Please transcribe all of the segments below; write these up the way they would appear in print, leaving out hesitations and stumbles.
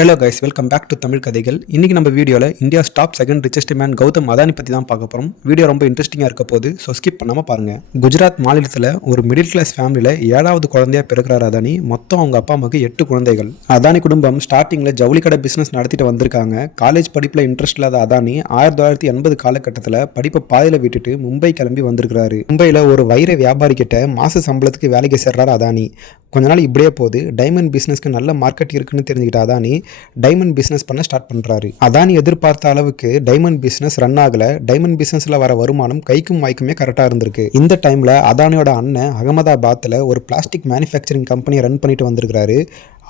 Hello guys, welcome back to Tamil கதைகள். இன்றைக்கி நம்ம வீடியோவில் India top second richest man Gautam Adani பற்றி தான் பார்க்க போகிறோம். வீடியோ ரொம்ப இன்ட்ரெஸ்டிங்காக இருக்க போது, ஸோ ஸ்கிப் பண்ணாமல் பாருங்கள். குஜராத் மாநிலத்தில் ஒரு மிடில் கிளாஸ் ஃபேமிலியில் 7வது குழந்தையாக பிறக்கிறார் அதானி. மொத்தம் அவங்க அப்பா அம்மாவுக்கு 8 குழந்தைகள். அதானி குடும்பம் ஸ்டார்டிங்கில் ஜவுளி கடை பிஸ்னஸ் நடத்திட்டு வந்திருக்காங்க. காலேஜ் படிப்பில் இன்ட்ரெஸ்ட் இல்லாத அதானி 1980 காலகட்டத்தில் படிப்பை பாதியில் விட்டுட்டு மும்பை கிளம்பி வந்திருக்கிறாரு. மும்பையில் ஒரு வைர வியாபாரி கிட்ட மாத சம்பளத்துக்கு வேலைக்கு சேர்றாரு அதானி. கொஞ்ச நாள் இப்படியே போகுது. டைமண்ட் பிஸ்னஸ்க்கு நல்ல மார்க்கெட் இருக்குன்னு தெரிஞ்சுக்கிட்ட அதானி டைமண்ட் பிஸ்னஸ் பண்ண ஸ்டார்ட் பண்ணுறாரு. அதானி எதிர்பார்த்த அளவுக்கு டைமண்ட் பிஸ்னஸ் ரன் ஆகலை. டைமண்ட் பிஸ்னஸில் வர வருமானம் கைக்கும் வாய்க்குமே கரெக்டாக இருந்திருக்கு. இந்த டைமில் அதானியோட அண்ணன் அகமதாபாத்தில் ஒரு பிளாஸ்டிக் மேனுஃபேக்சரிங் கம்பெனியை ரன் பண்ணிட்டு வந்திருக்கிறாரு.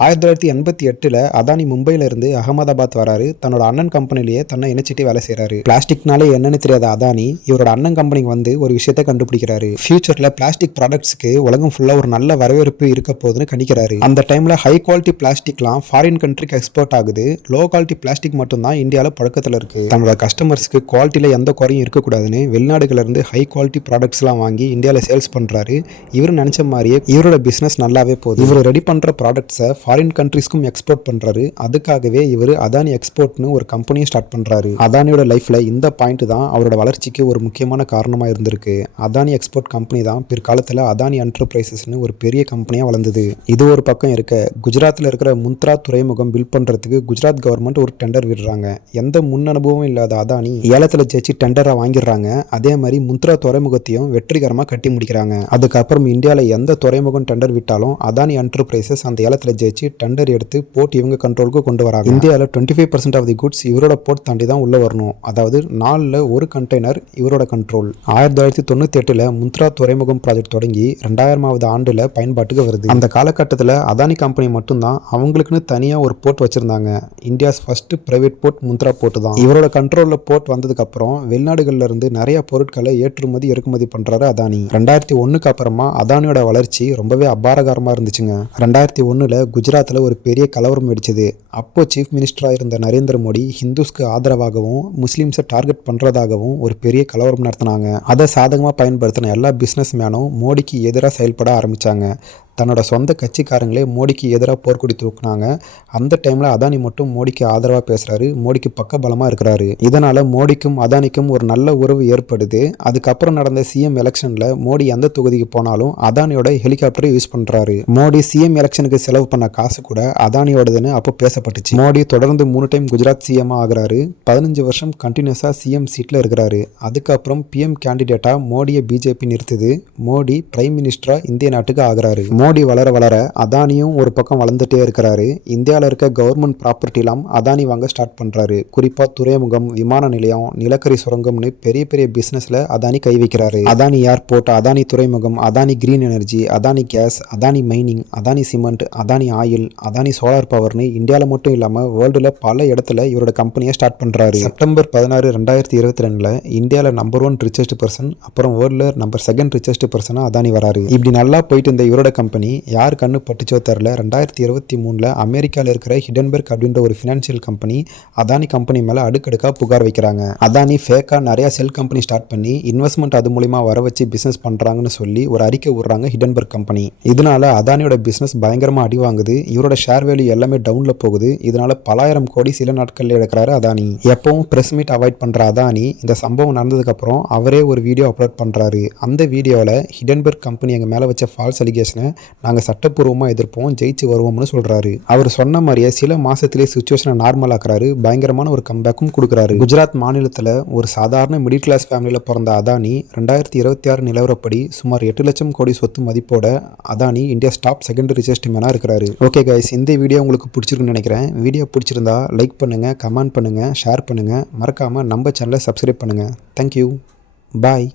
1988 அதானி மும்பையிலிருந்து அகமதாபாத் வராரு. தன்னோட அண்ணன் கம்பெனிலேயே தன்னை இணைச்சிட்டு வேலை செய்கிறாரு. பிளாஸ்டிக்னாலே என்னன்னு தெரியாத அதானி இவரோட அண்ணன் கம்பெனிக்கு வந்து ஒரு விஷயத்தை கண்டுபிடிக்கிறாரு. ஃபியூச்சரில் பிளாஸ்டிக் ப்ராடக்ட்ஸ்க்கு உலகம் ஃபுல்லாக ஒரு நல்ல வரவேற்பு இருக்க போகுதுன்னு கணிக்கிறாரு. அந்த டைமில் ஹை குவாலிட்டி பிளாஸ்டிக்லாம் ஃபாரின் கண்ட்ரிக்கு எக்ஸ்போர்ட் ஆகுது. லோ குவாலிட்டி பிளாஸ்டிக் மட்டும்தான் இந்தியாவில் புழக்கத்தில் இருக்குது. தன்னோட கஸ்டமர்ஸ்க்கு குவாலிட்டியில் எந்த குறையும் இருக்கக்கூடாதுன்னு வெளிநாடுகளிலிருந்து ஹை குவாலிட்டி ப்ராடக்ட்ஸ்லாம் வாங்கி இந்தியாவில் சேல்ஸ் பண்ணுறாரு. இவர் நினச்ச மாதிரியே இவரோட பிஸ்னஸ் நல்லாவே போகுது. இவர் ரெடி பண்ணுற ப்ராடக்ட்ஸை ஃபாரின் கண்ட்ரிஸ்க்கும் எக்ஸ்போர்ட் பண்ணுறாரு. அதுக்காகவே இவர் அதானி எக்ஸ்போர்ட்னு ஒரு கம்பெனியை ஸ்டார்ட் பண்ணுறாரு. அதானியோட லைஃப்பில் இந்த பாயிண்ட் தான் அவரோட வளர்ச்சிக்கு ஒரு முக்கியமான காரணமாக இருந்திருக்கு. அதானி எக்ஸ்போர்ட் கம்பெனி தான் பிற்காலத்தில் அதானி என்டர்பிரைசஸ்னு ஒரு பெரிய கம்பெனியாக வளர்ந்தது. இது ஒரு பக்கம் இருக்க, குஜராத்தில் இருக்கிற முந்த்ரா துறைமுகம் பில்ட் பண்ணுறதுக்கு குஜராத் கவர்மெண்ட் ஒரு டெண்டர் விடுறாங்க. எந்த முன் அனுபவமும் இல்லாத அதானி ஏலத்தில் ஜெயிச்சு டெண்டரை வாங்கிடுறாங்க. அதே மாதிரி முந்த்ரா துறைமுகத்தையும் வெற்றிகரமாக கட்டி முடிக்கிறாங்க. அதுக்கப்புறம் இந்தியாவில் எந்த துறைமுகம் டெண்டர் விட்டாலும் அதானி என்டர்பிரைசஸ் அந்த ஏலத்தில் ஜெயிச்சு டெண்டர் எடுத்து போர்ட் இவங்க கண்ட்ரோலுக்கு கொண்டு வராங்க. இந்தியாவில் 25% ஆஃப் தி குட்ஸ் இவரோட போர்ட் தாண்டி தான் உள்ள வரணும். அதாவது 4ல் ஒரு கண்டெய்னர் இவரோட கண்ட்ரோல். 1998 முந்த்ரா துறைமுகம் ப்ராஜெக்ட் தொடங்கி 2000வது ஆண்டுல பயன்பாட்டுக்கு வருது. அந்த காலகட்டத்தில் அதானி கம்பெனி மட்டும்தான் அவங்களுக்குன்னு தனியாக ஒரு போர்ட் வச்சிருந்தாங்க. India's first private port Mundra port தான். இவரோட கண்ட்ரோலில் போர்ட் வந்ததுக்கு அப்புறம் வெளிநாடுகள்ல இருந்து நிறைய பொருட்களை ஏற்றுமதி இறக்குமதி பண்றாரு அதானி. 2001க்கு அப்புறமா அதானியோட வளர்ச்சி ரொம்பவே அபாரகரமா இருந்துச்சுங்க. 2001 குஜராத்தில் ஒரு பெரிய கலவரம் வெடிச்சது. அப்போ சீஃப் மினிஸ்டராக இருந்த நரேந்திர மோடி ஹிந்துஸ்க்கு ஆதரவாகவும் முஸ்லீம்ஸை டார்கெட் பண்ணுறதாகவும் ஒரு பெரிய கலவரம் நடத்தினாங்க. அதை சாதகமாக பயன்படுத்தின எல்லா பிஸ்னஸ் மேனும் மோடிக்கு எதிராக செயல்பட ஆரம்பித்தாங்க. தன்னோட சொந்த கட்சிக்காரங்களே மோடிக்கு எதிராக போர்க்கொடி தூக்குனாங்க. அந்த டைமில் அதானி மட்டும் மோடிக்கு ஆதரவாக பேசுகிறாரு, மோடிக்கு பக்க பலமாக இருக்கிறாரு. இதனால் மோடிக்கும் அதானிக்கும் ஒரு நல்ல உறவு ஏற்படுது. அதுக்கப்புறம் நடந்த சிஎம் எலெக்ஷனில் மோடி எந்த தொகுதிக்கு போனாலும் அதானியோட ஹெலிகாப்டரை யூஸ் பண்ணுறாரு. மோடி சிஎம் எலெக்ஷனுக்கு செலவு பண்ண காசு கூட அதானியோடதுன்னு அப்போ பேசப்பட்டுச்சு. மோடி தொடர்ந்து 3 டைம் குஜராத் சிஎம் ஆகிறாரு. 15 வருஷம் கண்டினியூஸாக சிஎம் சீட்டில் இருக்கிறாரு. அதுக்கப்புறம் பிஎம் கேண்டிடேட்டாக மோடியை பிஜேபி நிறுத்துது. மோடி பிரைம் மினிஸ்டராக இந்திய நாட்டுக்கு ஆகிறாரு. மோடி வளர வளர அதானியும் ஒரு பக்கம் வளர்ந்துட்டே இருக்கிறாரு. இந்தியாவில் இருக்க கவர்மெண்ட் ப்ராப்பர்ட்டிலாம் அதானி வாங்க ஸ்டார்ட் பண்ணுறாரு. குறிப்பாக துறைமுகம், விமான நிலையம், நிலக்கரி சுரங்கம்னு பெரிய பெரிய பிஸ்னஸில் அதானி கை வைக்கிறாரு. அதானி ஏர்போர்ட், அதானி துறைமுகம், Adani green energy, Adani gas, Adani mining, Adani cement, Adani oil, Adani solar பவர்னு இந்தியாவில் மட்டும் இல்லாமல் வேர்ல்டில் பல இடத்துல இவரோட கம்பெனியை ஸ்டார்ட் பண்ணுறாரு. செப்டம்பர் 16, 2022 இந்தியாவில் நம்பர் 1 ரிச்சஸ்ட் பர்சன், அப்புறம் வேர்ல்டில் நம்பர் 2 ரிச்சஸ்ட் பர்சனாக அதானி வராரு. இப்படி நல்லா போயிட்டு இந்த இவரோட கம்பெனி யார் கண்ணு பட்டுச்சோ தெரில. 2023 அமெரிக்காவில் இருக்கிற ஹிடன்பர்க் அப்படின்ற ஒரு ஃபினான்ஷியல் கம்பெனி அதானி கம்பெனி மேலே அடுக்கடுக்காக புகார் வைக்கிறாங்க. அதானி ஃபேக்காக நிறைய செல் கம்பெனி ஸ்டார்ட் பண்ணி இன்வெஸ்ட்மெண்ட் அது மூலிமா வர வச்சு பிஸ்னஸ் பண்ணுறாங்கன்னு சொல்லி ஒரு அறிக்கை விடுறாங்க ஹிடன்பர்க் கம்பெனி. இதனால அதானியோட பிஸ்னஸ் பயங்கரமாக அடி வாங்குது. இவரோட ஷேர் வேல்யூ எல்லாமே டவுனில் போகுது. இதனால பலாயிரம் கோடி சில நாட்களில் எடுக்கிறாரு அதானி. எப்பவும் பிரஸ் மீட் அவாய்ட் பண்ணுற அதானி இந்த சம்பவம் நடந்ததுக்கப்புறம் அவரே ஒரு வீடியோ அப்லோட் பண்ணுறாரு. அந்த வீடியோவில் ஹிடன்பர்க் கம்பெனி எங்கள் மேலே வச்ச ஃபால்ஸ் அலிகேஷனை நாங்கள் சட்டப்பூர்வமாக எதிர்ப்போம், ஜெயிச்சு வருவோம்னு சொல்கிறாரு. அவர் சொன்ன மாதிரியே சில மாதத்திலே சுச்சுவேஷனை நார்மல் ஆக்குறாரு. பயங்கரமான ஒரு கம்பேக்கும் கொடுக்குறாரு. குஜராத் மாநிலத்தில் ஒரு சாதாரண மிடில் கிளாஸ் ஃபேமிலியில் பிறந்த அதானி 2026 நிலவரப்படி சுமார் 8 லட்சம் கோடி சொத்து மதிப்போட Adani India top second richest மேனாக இருக்கிறாரு. ஓகே கைஸ், இந்த வீடியோ உங்களுக்கு பிடிச்சிருக்குன்னு நினைக்கிறேன். வீடியோ பிடிச்சிருந்தா லைக் பண்ணுங்கள், கமெண்ட் பண்ணுங்கள், ஷேர் பண்ணுங்கள். மறக்காமல் நம்ம சேனலை சப்ஸ்கிரைப் பண்ணுங்கள். தேங்க்யூ, பாய்.